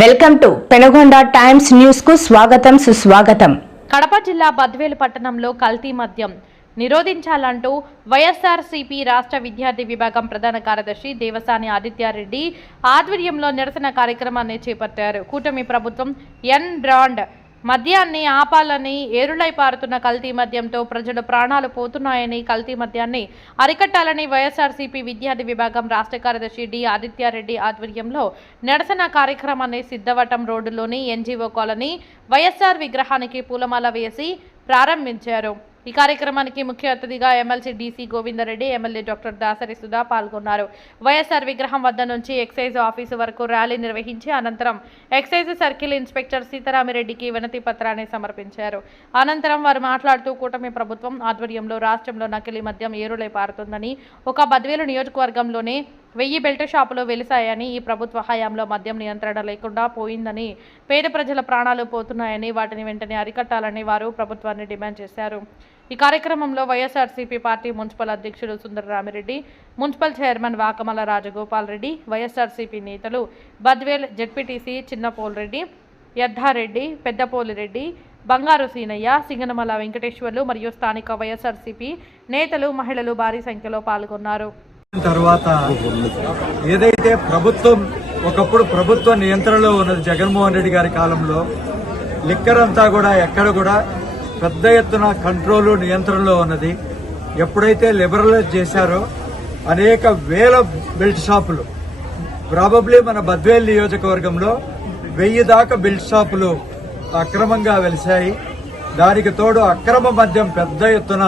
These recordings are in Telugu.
Welcome to Penugonda times news కు స్వాగతం సుస్వాగతం. కడప జిల్లా బద్వేలు పట్టణంలో కల్తీ మద్యం నిరోధించాలంటూ వైఎస్ఆర్సీపీ రాష్ట్ర విద్యార్థి విభాగం ప్రధాన కార్యదర్శి దేవసాని ఆదిత్యారెడ్డి ఆధ్వర్యంలో నిరసన కార్యక్రమాన్ని చేపట్టారు. కూటమి ప్రభుత్వం ఎన్ బ్రాండ్ మద్యాన్ని ఆపాలని, ఏరులై పారుతున్న కల్తీ మద్యంతో ప్రజల ప్రాణాలు పోతున్నాయని, కల్తీ మద్యాన్ని అరికట్టాలని వైఎస్ఆర్సీపీ విద్యార్థి విభాగం రాష్ట్ర కార్యదర్శి డి ఆదిత్యారెడ్డి ఆధ్వర్యంలో నిరసన కార్యక్రమాన్ని సిద్ధవటం రోడ్డులోని ఎన్జీఓ కాలనీ వైఎస్ఆర్ విగ్రహానికి పూలమాల వేసి ప్రారంభించారు. ఈ కార్యక్రమానికి ముఖ్య అతిథిగా MLC DC Govinda Reddy, MLA doctor Dasari Sudha పాల్గొన్నారు. వైఎస్ఆర్ విగ్రహం వద్ద నుంచి ఎక్సైజ్ ఆఫీసు వరకు ర్యాలీ నిర్వహించి అనంతరం ఎక్సైజ్ సర్కిల్ ఇన్స్పెక్టర్ సీతారామిరెడ్డికి వినతి పత్రాన్ని సమర్పించారు. అనంతరం వారు మాట్లాడుతూ కూటమి ప్రభుత్వం ఆధ్వర్యంలో రాష్ట్రంలో నకిలీ మద్యం ఏరులై పారుతుందని, ఒక బద్వేలు నియోజకవర్గంలోనే 1000 బెల్ట్ షాపులు వెలిశాయని, ఈ ప్రభుత్వ హయాంలో మద్యం నియంత్రణ లేకుండా పోయిందని, పేద ప్రజల ప్రాణాలు పోతున్నాయని, వాటిని వెంటనే అరికట్టాలని వారు ప్రభుత్వాన్ని డిమాండ్ చేశారు. ఈ కార్యక్రమంలో వైఎస్ఆర్సీపీ పార్టీ మున్సిపల్ అధ్యక్షుడు సుందరరామిరెడ్డి, మున్సిపల్ చైర్మన్ వాకమల రాజగోపాల్ రెడ్డి, వైఎస్ఆర్సీపీ నేతలు బద్వేల్ జెడ్పీటీసీ చిన్నపోల్రెడ్డి, యద్దారెడ్డి, పెద్దపోలిరెడ్డి, బంగారు సీనయ్య, సింగనమల వెంకటేశ్వర్లు మరియు స్థానిక వైఎస్ఆర్సీపీ నేతలు, మహిళలు భారీ సంఖ్యలో పాల్గొన్నారు. తర్వాత ఏదైతే ప్రభుత్వం ఒకప్పుడు ప్రభుత్వ నియంత్రణలో ఉన్నది జగన్మోహన్ రెడ్డి గారి కాలంలో, లిక్కర్ అంతా కూడా ఎక్కడ కూడా పెద్ద ఎత్తున కంట్రోలు నియంత్రణలో ఉన్నది. ఎప్పుడైతే లిబరలైజ్ చేశారో అనేక వేల బెల్ట్ షాపులు, ప్రాబబ్లీ మన బద్వేల్ నియోజకవర్గంలో 1000 దాకా బెల్ట్ షాపులు అక్రమంగా వెలిశాయి. దానికి తోడు అక్రమ మద్యం పెద్ద ఎత్తున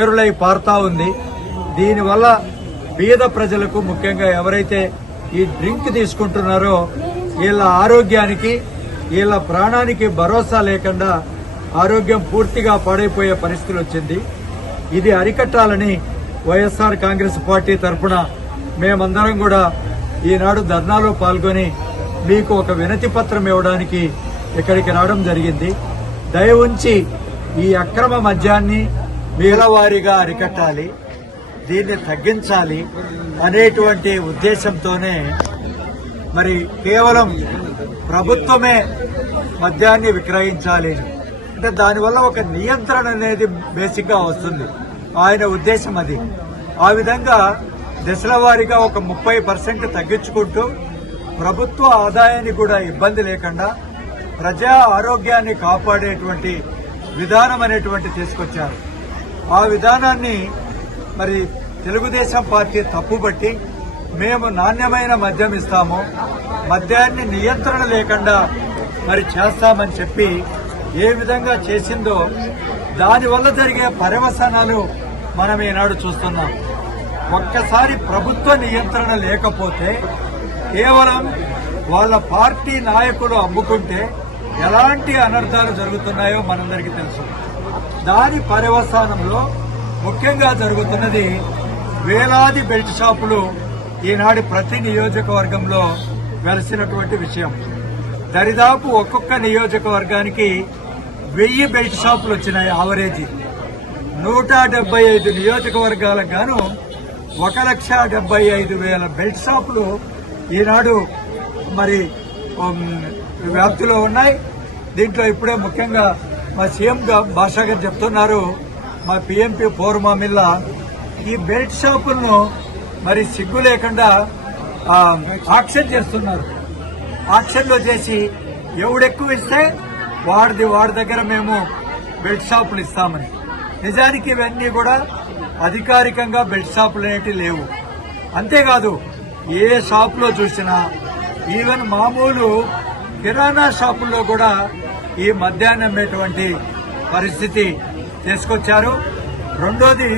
ఏరులై పారుతా ఉంది. దీనివల్ల పేద ప్రజలకు, ముఖ్యంగా ఎవరైతే ఈ డ్రింక్ తీసుకుంటున్నారో వీళ్ళ ఆరోగ్యానికి, వీళ్ళ ప్రాణానికి భరోసా లేకుండా ఆరోగ్యం పూర్తిగా పాడైపోయే పరిస్థితి వచ్చింది. ఇది అరికట్టాలని వైఎస్ఆర్ కాంగ్రెస్ పార్టీ తరఫున మేమందరం కూడా ఈనాడు ధర్నాలో పాల్గొని మీకు ఒక వినతి పత్రం ఇవ్వడానికి ఇక్కడికి రావడం జరిగింది. దయ ఉంచి ఈ అక్రమ మద్యాన్ని వేలవారీగా అరికట్టాలి, దీన్ని తగ్గించాలి అనేటువంటి ఉద్దేశంతోనే మరి కేవలం ప్రభుత్వమే మద్యాన్ని విక్రయించాలి అంటే దానివల్ల ఒక నియంత్రణ అనేది బేసిక్ గా వస్తుంది. ఆయన ఉద్దేశం అది. ఆ విధంగా దశల వారీగా ఒక 30% తగ్గించుకుంటూ ప్రభుత్వ ఆదాయాన్ని కూడా ఇబ్బంది లేకుండా ప్రజా ఆరోగ్యాన్ని కాపాడేటువంటి విధానం అనేటువంటి తీసుకొచ్చారు. ఆ విధానాన్ని మరి తెలుగుదేశం పార్టీ తప్పుబట్టి మేము నాణ్యమైన మద్యం ఇస్తాము, మద్యాన్ని నియంత్రణ లేకుండా మరి చేస్తామని చెప్పి ఏ విధంగా చేసిందో దానివల్ల జరిగే పర్యవసానాలు మనం ఈనాడు చూస్తున్నాం. ఒక్కసారి ప్రభుత్వ నియంత్రణ లేకపోతే కేవలం వాళ్ళ పార్టీ నాయకులు అమ్ముకుంటే ఎలాంటి అనర్థాలు జరుగుతున్నాయో మనందరికీ తెలుసు. దాని పర్యవసానంలో ముఖ్యంగా జరుగుతున్నది వేలాది బెల్ట్ షాపులు ఈనాడు ప్రతి నియోజకవర్గంలో వెలిసినటువంటి విషయం. దరిదాపు ఒక్కొక్క నియోజకవర్గానికి 1000 బెల్ట్ షాపులు వచ్చినాయి. ఆవరేజీ 175 నియోజకవర్గాలకు గాను 1,75,000 బెల్ట్ షాపులు ఈనాడు మరి వ్యాప్తిలో ఉన్నాయి. దీంట్లో ఇప్పుడే ముఖ్యంగా మా సీఎం భాషా గారు చెప్తున్నారు, మా పీఎంపీ పౌర్మామిల్ల ఈ బెల్ట్ షాపులను మరి సిగ్గు లేకుండా ఆక్షన్ చేస్తున్నారు. ఆక్షన్లో చేసి ఎవడెక్కువ ఇస్తే వాడి దగ్గర మేము బెల్ట్ షాపులు ఇస్తామని. నిజానికి ఇవన్నీ కూడా అధికారికంగా బెల్ట్ షాపులు అనేవి లేవు. అంతేకాదు ఏ షాపులో చూసినా ఈవెన్ మామూలు కిరాణా షాపుల్లో కూడా ఈ మద్యాన్ని అమ్మేటువంటి పరిస్థితి తీసుకొచ్చారు. రెండోది,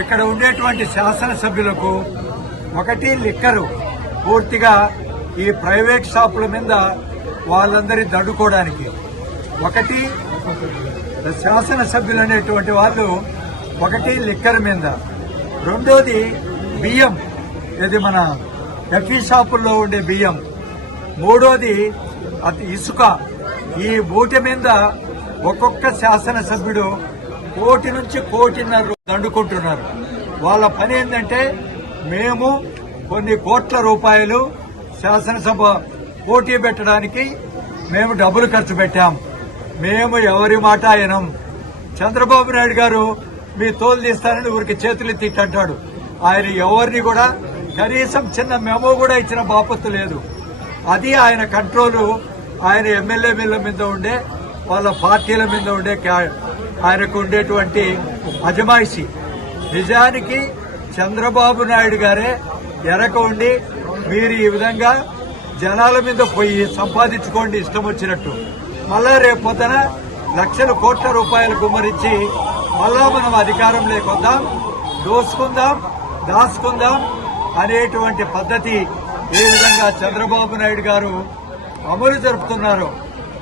ఇక్కడ ఉండేటువంటి శాసనసభ్యులకు ఒకటి లిక్కరు పూర్తిగా ఈ ప్రైవేట్ షాపుల మీద వాళ్ళందరి దడుకోవడానికి, ఒకటి శాసనసభ్యులు అనేటువంటి వాళ్ళు ఒకటి లిక్కర్ మీద, రెండోది బియ్యం, ఇది మన ఎఫ్ఈ షాపుల్లో ఉండే బియ్యం, మూడోది ఇసుక. ఈ మూటి మీద ఒక్కొక్క శాసనసభ్యుడు 1 నుంచి 1.5 దండుకుంటున్నారు. వాళ్ళ పని ఏంటంటే మేము కొన్ని కోట్ల రూపాయలు శాసనసభ పోటీ పెట్టడానికి మేము డబ్బులు ఖర్చు పెట్టాం. మేము ఎవరి మాట అయినాం. చంద్రబాబు నాయుడు గారు మీ తోలు తీస్తానని ఊరికి చేతులు తిట్టంటాడు. ఆయన ఎవరిని కూడా కనీసం చిన్న మెమో కూడా ఇచ్చిన బాపత్తు లేదు. అది ఆయన కంట్రోలు. ఆయన ఎమ్మెల్యేల మీద ఉండే, వాళ్ళ పార్టీల మీద ఉండే ఆయనకు ఉండేటువంటి అజమాయిషి. నిజానికి చంద్రబాబు నాయుడు గారే ఎనక ఉండి మీరు ఈ విధంగా జనాల మీద పోయి సంపాదించుకోండి ఇష్టం వచ్చినట్టు, మళ్ళా రేపు పొద్దున లక్షల కోట్ల రూపాయలు గుమ్మరించి మళ్ళా మనం అధికారంలోకి వద్దాం, దోసుకుందాం, దాచుకుందాం అనేటువంటి పద్ధతి ఏ విధంగా చంద్రబాబు నాయుడు గారు అమలు జరుపుతున్నారో,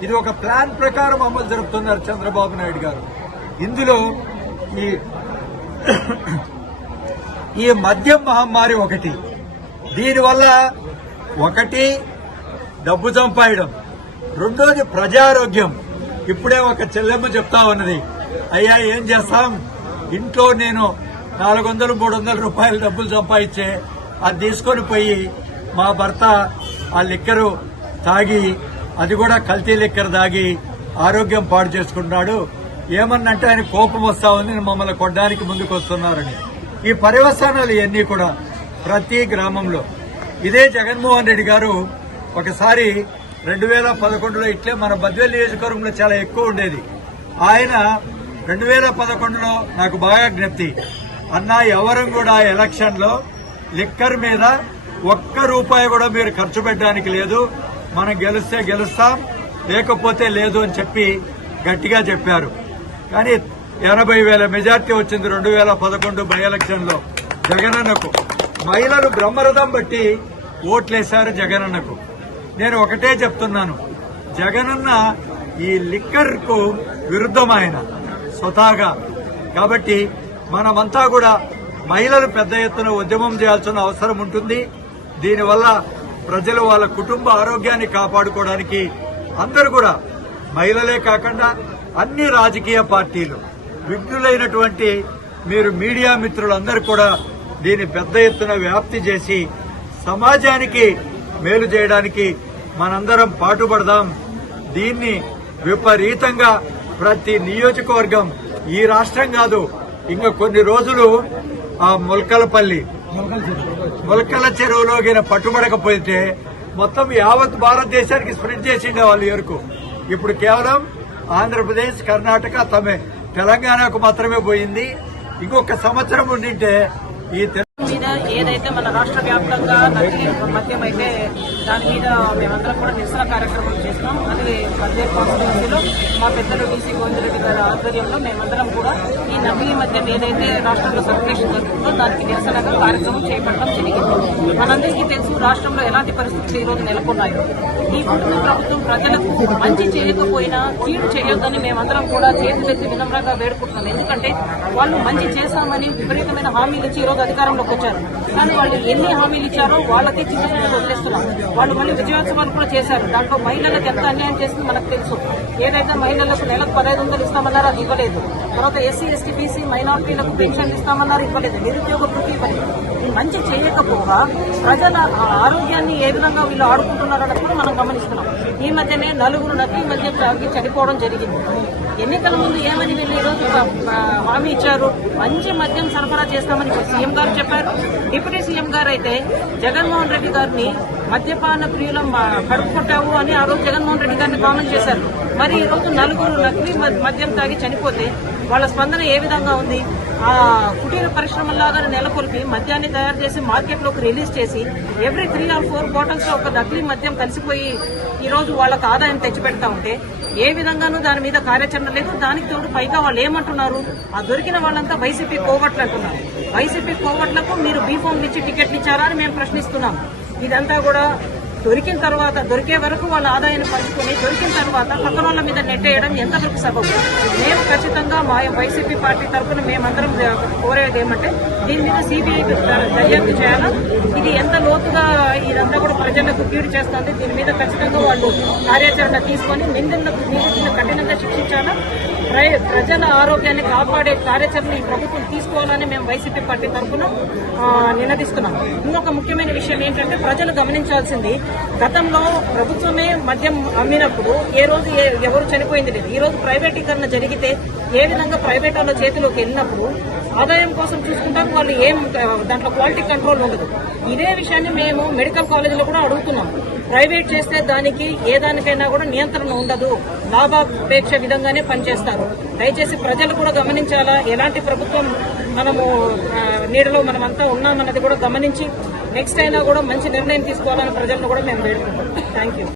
ఇది ఒక ప్లాన్ ప్రకారం అమలు జరుపుతున్నారు చంద్రబాబు నాయుడు గారు. ఇందులో ఈ మద్యం మహమ్మారి ఒకటి. దీనివల్ల ఒకటి డబ్బు సంపాయడం, రెండోది ప్రజారోగ్యం. ఇప్పుడే ఒక చెల్లెమ్మ చెప్తా ఉన్నది, అయ్యా ఏం చేస్తాం, ఇంట్లో నేను 400-300 రూపాయలు డబ్బులు సంపాదించే అది తీసుకొని పోయి మా భర్త ఆ లిక్కరు తాగి, అది కూడా కల్తీ లిక్కర్ తాగి ఆరోగ్యం పాడు చేసుకుంటున్నాడు. ఏమన్నంటే ఆయన కోపం వస్తా ఉంది, మమ్మల్ని కొట్టడానికి ముందుకు వస్తున్నారని. ఈ పర్యవసానాలు ఇవన్నీ కూడా ప్రతి గ్రామంలో. ఇదే జగన్మోహన్ రెడ్డి గారు ఒకసారి 2011లో ఇట్లే మన బద్వేలు నియోజకవర్గంలో చాలా ఎక్కువ ఉండేది. ఆయన 2011లో నాకు బాగా జ్ఞప్తి, అన్నా ఎవరం కూడా ఎలక్షన్ లో లిక్కర్ మీద ₹1 కూడా మీరు ఖర్చు పెట్టడానికి లేదు, మనం గెలిస్తే గెలుస్తాం, లేకపోతే లేదు అని చెప్పి గట్టిగా చెప్పారు. కానీ 80,000 మెజార్టీ వచ్చింది 2011 బై ఎలక్షన్ లో జగనన్నకు. మహిళలు బ్రహ్మరథం బట్టి ఓట్లేశారు జగనన్నకు. నేను ఒకటే చెప్తున్నాను, జగనన్న ఈ లిక్కర్ కు విరుద్ధం ఆయన స్వతహాగా. కాబట్టి మనమంతా కూడా మహిళలు పెద్ద ఎత్తున ఉద్యమం చేయాల్సిన అవసరం ఉంటుంది. దీనివల్ల ప్రజలు వాళ్ళ కుటుంబ ఆరోగ్యాన్ని కాపాడుకోవడానికి అందరూ కూడా, మహిళలే కాకుండా అన్ని రాజకీయ పార్టీలు, విఘ్నులైనటువంటి మీరు మీడియా మిత్రులందరూ కూడా దీన్ని పెద్ద ఎత్తున వ్యాప్తి చేసి సమాజానికి మేలు చేయడానికి మనందరం పాటుపడదాం. దీన్ని విపరీతంగా ప్రతి నియోజకవర్గం, ఈ రాష్ట్రం కాదు, ఇంకా కొన్ని రోజులు ఆ మొలకల చెరువులో పట్టుబడకపోతే మొత్తం యావత్ భారతదేశానికి స్ప్రెడ్ చేసిండే వాళ్ళు ఎరుకు. ఇప్పుడు కేవలం ఆంధ్రప్రదేశ్, కర్ణాటక, తెలంగాణకు మాత్రమే పోయింది. ఇంకొక సంవత్సరం ఉండింటే ఈ మీద ఏదైతే మన రాష్ట్ర వ్యాప్తంగా నకిలీ మద్యం అయితే దాని మీద మేమందరం కూడా నిరసన కార్యక్రమం చేస్తాం. అది బద్వేలు కాన్స్టిట్యూన్సీలో మా పెద్దలు డీసీ గోవిందరెడ్డి గారి ఆధ్వర్యంలో మేమందరం కూడా ఈ నకిలీ మద్యం ఏదైతే రాష్ట్రంలో సర్క్యులేషన్ జరుగుతుందో దానికి నిరసనగా కార్యక్రమం చేపట్టడం జరిగింది. మనందరికీ తెలుసు రాష్ట్రంలో ఎలాంటి పరిస్థితులు ఈ రోజు నెలకొన్నాయో. ఈ కుటుంబ ప్రభుత్వం ప్రజలకు మంచి చేయకపోయినా కీడు చేయొద్దని మేమందరం కూడా చేతులెత్తి వినమ్రంగా వేడుకుంటున్నాం. ఎందుకంటే వాళ్ళు మంచి చేశామని విపరీతమైన హామీలు ఇచ్చి ఈ రోజు అధికారంలోకి వచ్చారు. కానీ వాళ్ళు ఎన్ని హామీలు ఇచ్చారో వాళ్ళకే చిన్న వదిలేస్తున్నాం. వాళ్ళు మళ్ళీ విజయోత్సవాలు కూడా చేశారు. దాంట్లో మహిళలకు ఎంత అన్యాయం చేస్తుందో మనకు తెలుసు. ఏదైతే మహిళలకు నెలకు 1500 ఇస్తామన్నారో అది ఇవ్వలేదు. తర్వాత ఎస్సీ, ఎస్టీ, బీసీ మైనార్టీలకు పెన్షన్ ఇస్తామన్నారు, ఇవ్వలేదు. నిరుద్యోగ వృత్తి ఇవ్వలేదు. మంచి చేయకపోగా ప్రజల ఆరోగ్యాన్ని ఏ విధంగా వీళ్ళు ఆడుకుంటున్నారన్నది కూడా మనం గమనిస్తున్నాం. ఈ మధ్యనే 4 నకిలీ మద్యం తాగి చనిపోవడం జరిగింది. ఎన్నికల ముందు ఏమని వీళ్ళు ఈరోజు హామీ ఇచ్చారు, మంచి మద్యం సరఫరా చేస్తామని సీఎం గారు చెప్పారు. డిప్యూటీ సీఎం గారు అయితే జగన్మోహన్ రెడ్డి గారిని మద్యపాన ప్రియులం కడుపుకొట్టావు అని ఆ రోజు జగన్మోహన్ రెడ్డి గారిని కామెంట్ చేశారు. మరి ఈ రోజు 4 నకిలీ మద్యం తాగి చనిపోతే వాళ్ళ స్పందన ఏ విధంగా ఉంది? ఆ కుటీర పరిశ్రమలాగా నెలకొల్పి మద్యాన్ని తయారు చేసి మార్కెట్లోకి రిలీజ్ చేసి ఎవ్రీ 3 or 4 బాటిల్స్ లో ఒక నకిలీ మద్యం కలిసిపోయి ఈ రోజు వాళ్ళకు ఆదాయం తెచ్చిపెడతా ఉంటే ఏ విధంగానూ దాని మీద కార్యాచరణ లేదు. దానికి తోడు పైగా వాళ్ళు ఏమంటున్నారు, ఆ దొరికిన వాళ్ళంతా వైసీపీ కోవట్లు అంటున్నారు. వైసీపీ కోవట్లకు మీరు బీఫామ్లు ఇచ్చి టికెట్లు ఇచ్చారా అని మేము ప్రశ్నిస్తున్నాం. ఇదంతా కూడా దొరికిన తర్వాత, దొరికే వరకు వాళ్ళ ఆదాయాన్ని పంచుకుని దొరికిన తర్వాత పక్కన వాళ్ళ మీద నెట్టేయడం ఎంతవరకు సబబు? మేము ఖచ్చితంగా మా వైసీపీ పార్టీ తరఫున మేమందరం కోరేది ఏమంటే దీని మీద సిబిఐ దర్యాప్తు చేయాలా. ఇది ఎంత లోతుగా ఇదంతా కూడా ప్రజలకు కీడు చేస్తుంది. దీని మీద ఖచ్చితంగా వాళ్ళు కార్యాచరణ తీసుకొని నిందితులను కఠినంగా శిక్షించాలా. ప్రజల ఆరోగ్యాన్ని కాపాడే కార్యాచరణ ఈ ప్రభుత్వం తీసుకోవాలని మేము వైసీపీ పార్టీ తరఫున నినదిస్తున్నాం. ఇంకొక ముఖ్యమైన విషయం ఏంటంటే ప్రజలు గమనించాల్సింది, గతంలో ప్రభుత్వమే మద్యం అమ్మినప్పుడు ఏ రోజు ఎవరు చనిపోయింది లేదు. ఈ రోజు ప్రైవేటీకరణ జరిగితే ఏ విధంగా ప్రైవేట్ వాళ్ళ చేతిలోకి వెళ్ళినప్పుడు ఆదాయం కోసం చూసుకుంటాం, వాళ్ళు దాంట్లో క్వాలిటీ కంట్రోల్ ఉండదు. ఇదే విషయాన్ని మేము మెడికల్ కాలేజీలో కూడా అడుగుతున్నాం. ప్రైవేట్ చేస్తే దానికి ఏ దానికైనా కూడా నియంత్రణ ఉండదు, లాభాపేక్ష విధంగానే పనిచేస్తారు. దయచేసి ప్రజలు కూడా గమనించాలా, ఎలాంటి ప్రభుత్వం మనము నీడలో మనమంతా ఉన్నామన్నది కూడా గమనించి నెక్స్ట్ అయినా కూడా మంచి నిర్ణయం తీసుకోవాలని ప్రజలను కూడా మేము వేడుకుంటాం. Thank you.